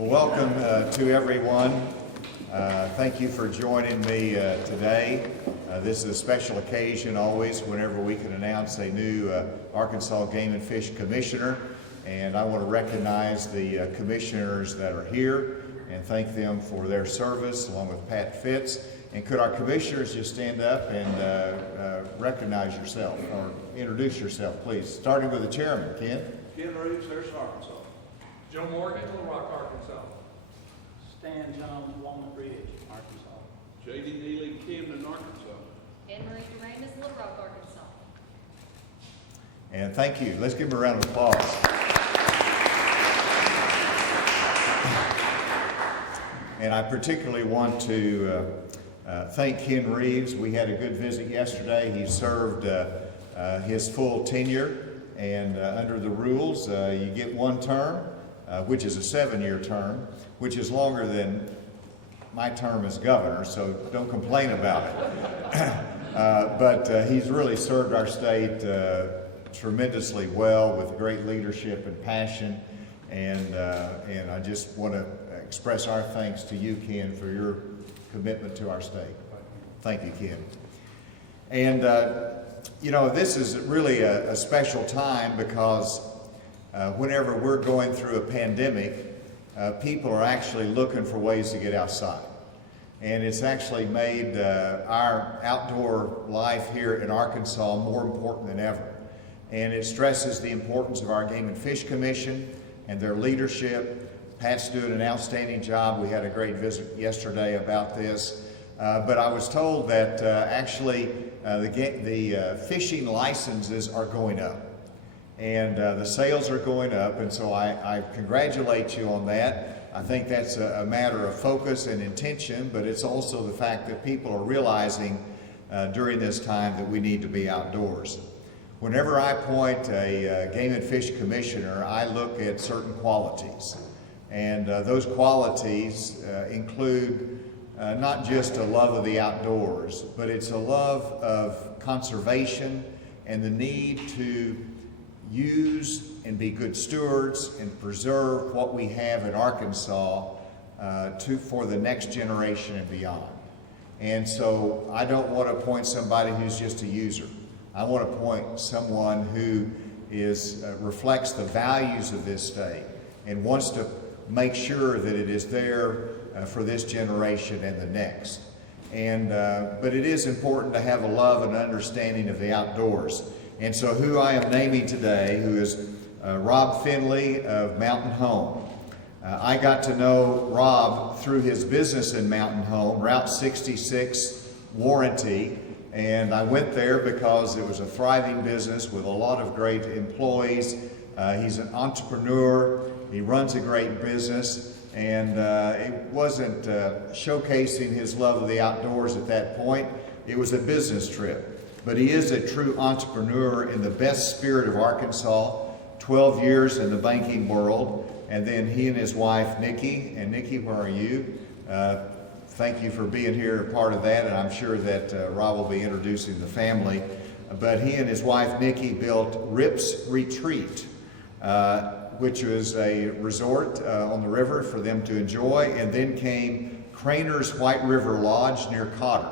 Well, welcome to everyone. Thank you for joining me today. This is a special occasion always whenever we can announce a new Arkansas Game and Fish Commissioner. And I want to recognize the commissioners that are here and thank them for their service along with Pat Fitz. And could our commissioners just stand up and recognize yourself or introduce yourself, please, starting with the chairman, Ken. Ken Reeves, Harrison, Arkansas. Joe Morgan, Little Rock, Arkansas. Stan Jones, Walnut Ridge, Arkansas. J.D. Neely, Camden, Arkansas. Anne Marie Duramus, Little Rock, Arkansas. And thank you. Let's give them a round of applause. And I particularly want to thank Ken Reeves. We had a good visit yesterday. He served his full tenure, and under the rules, you get one term, which is a 7-year term, which is longer than my term as governor, so don't complain about it. But he's really served our state tremendously well with great leadership and passion, and I just want to express our thanks to you, Ken, for your commitment to our state. Thank you, Ken. And you know, this is really a special time because whenever we're going through a pandemic, people are actually looking for ways to get outside. And it's actually made our outdoor life here in Arkansas more important than ever. And it stresses the importance of our Game and Fish Commission and their leadership. Pat's doing an outstanding job. We had a great visit yesterday about this. But I was told that actually the fishing licenses are going up. And the sales are going up, and so I congratulate you on that. I think that's a matter of focus and intention, but it's also the fact that people are realizing during this time that we need to be outdoors. Whenever I appoint a Game and Fish Commissioner, I look at certain qualities. And those qualities include not just a love of the outdoors, but it's a love of conservation and the need to use and be good stewards and preserve what we have in Arkansas for the next generation and beyond. And so I don't want to appoint somebody who's just a user. I want to appoint someone who reflects the values of this state and wants to make sure that it is there for this generation and the next. But it is important to have a love and understanding of the outdoors. And so who I am naming today, who is Rob Finley of Mountain Home. I got to know Rob through his business in Mountain Home, Route 66 Warranty, and I went there because it was a thriving business with a lot of great employees. He's an entrepreneur, he runs a great business, and it wasn't showcasing his love of the outdoors at that point. It was a business trip. But he is a true entrepreneur in the best spirit of Arkansas, 12 years in the banking world, and then he and his wife, Nikki. And Nikki, where are you? Thank you for being here, part of that, and I'm sure that Rob will be introducing the family. But he and his wife, Nikki, built Rip's Retreat, which was a resort on the river for them to enjoy, and then came Craner's White River Lodge near Cotter.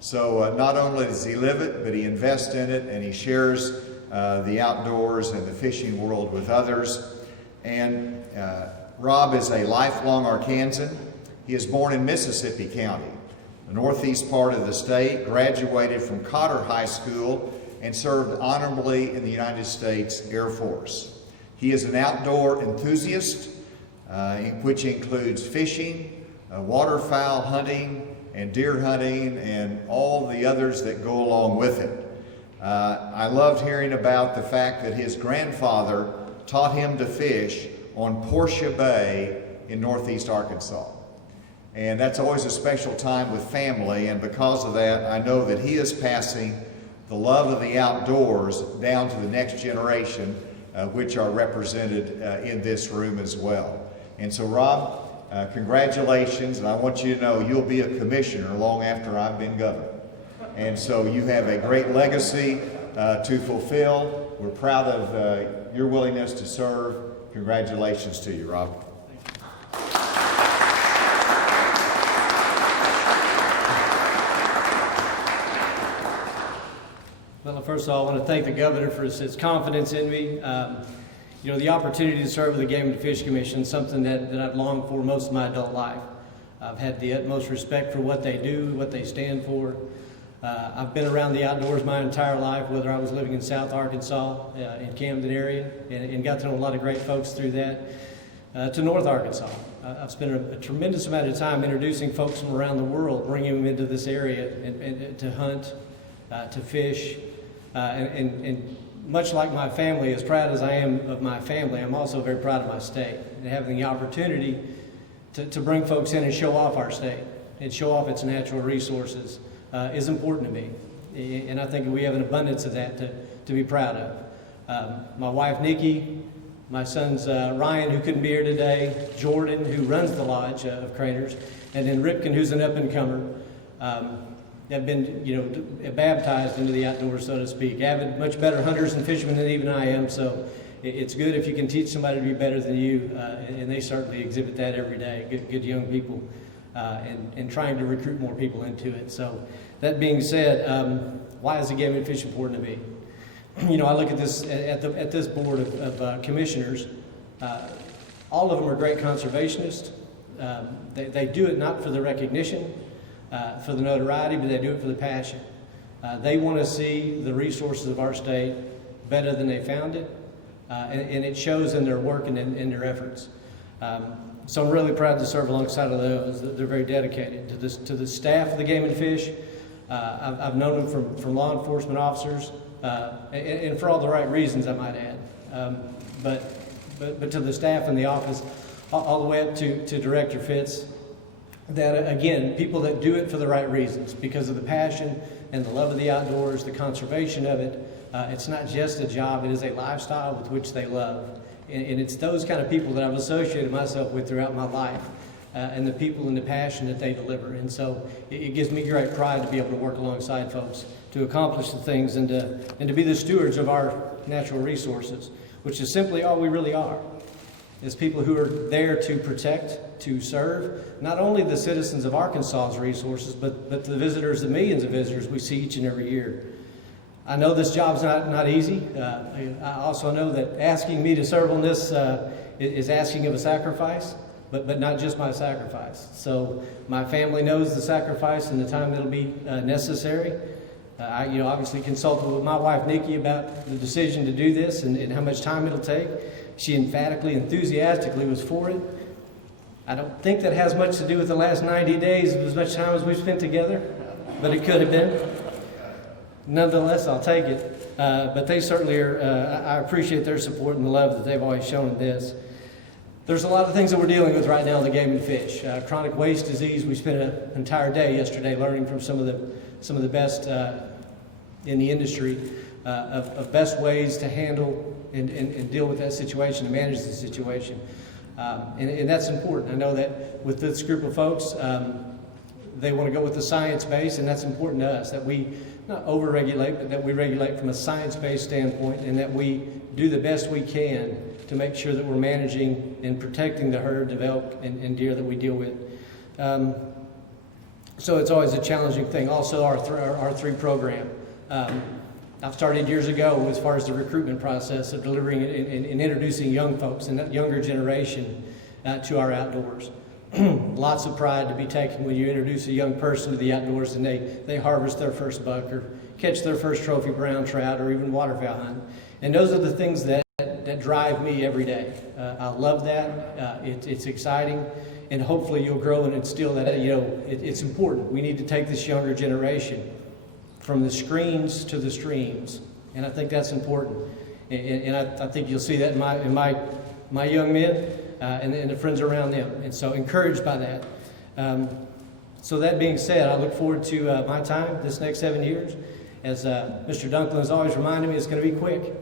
So not only does he live it, but he invests in it, and he shares the outdoors and the fishing world with others. And Rob is a lifelong Arkansan. He is born in Mississippi County, the northeast part of the state, graduated from Cotter High School, and served honorably in the United States Air Force. He is an outdoor enthusiast, which includes fishing, waterfowl hunting, and deer hunting, and all the others that go along with it. I loved hearing about the fact that his grandfather taught him to fish on Portia Bay in northeast Arkansas. And that's always a special time with family, and because of that, I know that he is passing the love of the outdoors down to the next generation, which are represented in this room as well. And so, Rob, congratulations, and I want you to know you'll be a commissioner long after I've been governor. And so you have a great legacy to fulfill. We're proud of your willingness to serve. Congratulations to you, Rob. Thank you. Well, first of all, I want to thank the governor for his confidence in me. The opportunity to serve with the Game and Fish Commission is something that I've longed for most of my adult life. I've had the utmost respect for what they do, what they stand for. I've been around the outdoors my entire life, whether I was living in South Arkansas, in Camden area, and got to know a lot of great folks through that, to North Arkansas. I've spent a tremendous amount of time introducing folks from around the world, bringing them into this area and to hunt, to fish, and much like my family, as proud as I am of my family, I'm also very proud of my state. And having the opportunity to bring folks in and show off our state and show off its natural resources is important to me. And I think we have an abundance of that to be proud of. My wife, Nikki, my sons, Ryan, who couldn't be here today, Jordan, who runs the lodge of Craners, and then Ripken, who's an up-and-comer, have been, baptized into the outdoors, so to speak. Avid, much better hunters and fishermen than even I am, so it's good if you can teach somebody to be better than you, and they certainly exhibit that every day, good young people, and trying to recruit more people into it. So that being said, why is the game and fish important to me? I look at this at this board of commissioners. All of them are great conservationists. They do it not for the recognition, for the notoriety, but they do it for the passion. They want to see the resources of our state better than they found it, and it shows in their work and in their efforts. So I'm really proud to serve alongside of those. They're very dedicated to the staff of the Game and Fish. I've known them from law enforcement officers, and for all the right reasons, I might add. But to the staff in the office, all the way up to Director Fitz, that again, people that do it for the right reasons, because of the passion and the love of the outdoors, the conservation of it. It's not just a job, it is a lifestyle with which they love. And it's those kind of people that I've associated myself with throughout my life, and the people and the passion that they deliver. And so it gives me great pride to be able to work alongside folks to accomplish the things and to be the stewards of our natural resources, which is simply all we really are. As people who are there to protect, to serve, not only the citizens of Arkansas's resources, but the visitors, the millions of visitors we see each and every year. I know this job's not easy. I also know that asking me to serve on this is asking of a sacrifice, but not just my sacrifice. So my family knows the sacrifice and the time that'll be necessary. I obviously consulted with my wife, Nikki, about the decision to do this and how much time it'll take. She emphatically, enthusiastically was for it. I don't think that has much to do with the last 90 days, as much time as we've spent together, but it could have been. Nonetheless, I'll take it. But they certainly are, I appreciate their support and the love that they've always shown in this. There's a lot of things that we're dealing with right now in the Game and Fish. Chronic waste disease, we spent an entire day yesterday learning from some of the best in the industry of best ways to handle and deal with that situation, and manage the situation. And that's important. I know that with this group of folks, they want to go with the science base, and that's important to us, that we not over-regulate, but that we regulate from a science-based standpoint, and that we do the best we can to make sure that we're managing and protecting the herd of elk and deer that we deal with. So it's always a challenging thing. Also, our R3 program. I've started years ago as far as the recruitment process of delivering and introducing young folks and that younger generation to our outdoors. Lots of pride to be taken when you introduce a young person to the outdoors and they harvest their first buck or catch their first trophy brown trout or even waterfowl hunt. And those are the things that drive me every day. I love that. It's exciting. And hopefully you'll grow and instill that, it's important. We need to take this younger generation from the screens to the streams. And I think that's important. And I think you'll see that in my young men and the friends around them. And so encouraged by that. So that being said, I look forward to my time this next 7 years. As Mr. Dunklin has always reminded me, it's going to be quick.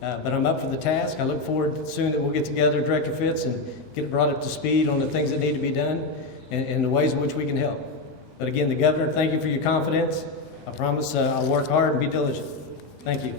But I'm up for the task. I look forward soon that we'll get together, Director Fitz, and get brought up to speed on the things that need to be done and the ways in which we can help. But again, the Governor, thank you for your confidence. I promise I'll work hard and be diligent. Thank you.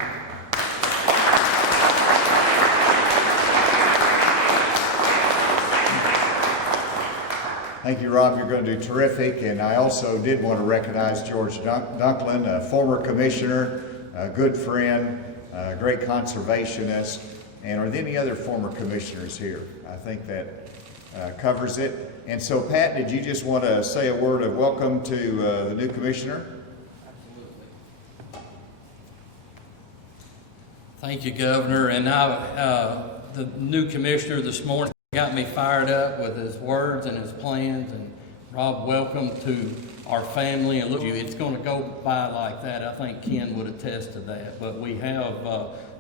Thank you, Rob. You're going to do terrific. And I also did want to recognize George Dunklin, a former commissioner a good friend, a great conservationist. And are there any other former commissioners here? I think that covers it. And so, Pat, did you just want to say a word of welcome to the new commissioner? Thank you, Governor. And the new commissioner this morning got me fired up with his words and his plans. And Rob, welcome to our family. And look, it's going to go by like that. I think Ken would attest to that. But we have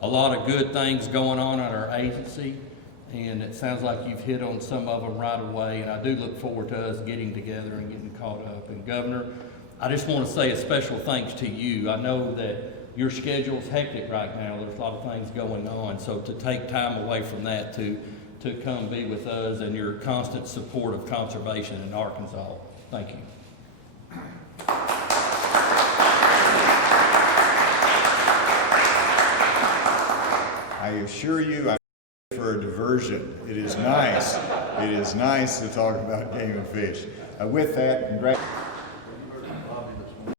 a lot of good things going on at our agency. And it sounds like you've hit on some of them right away. And I do look forward to us getting together and getting caught up. And Governor, I just want to say a special thanks to you. I know that your schedule's hectic right now. There's a lot of things going on. So to take time away from that to come be with us and your constant support of conservation in Arkansas. Thank you. I assure you, I'm for a diversion. It is nice. It is nice to talk about game and fish. With that, congratulations.